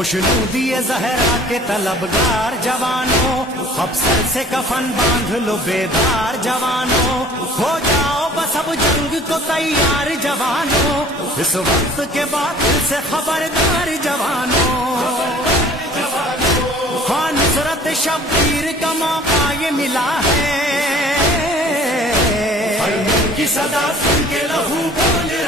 खुशनू दिए जहरा के तलबगार जवानों, अफसर से कफन बांध लो बेदार जवानों, हो जाओ बस अब जंग को तैयार जवानों, इस वक्त के बाद से खबरदार जवानों। हाँ, नुसरत शब्बीर का मौका ये मिला है, की सदा सुन के लहू बोले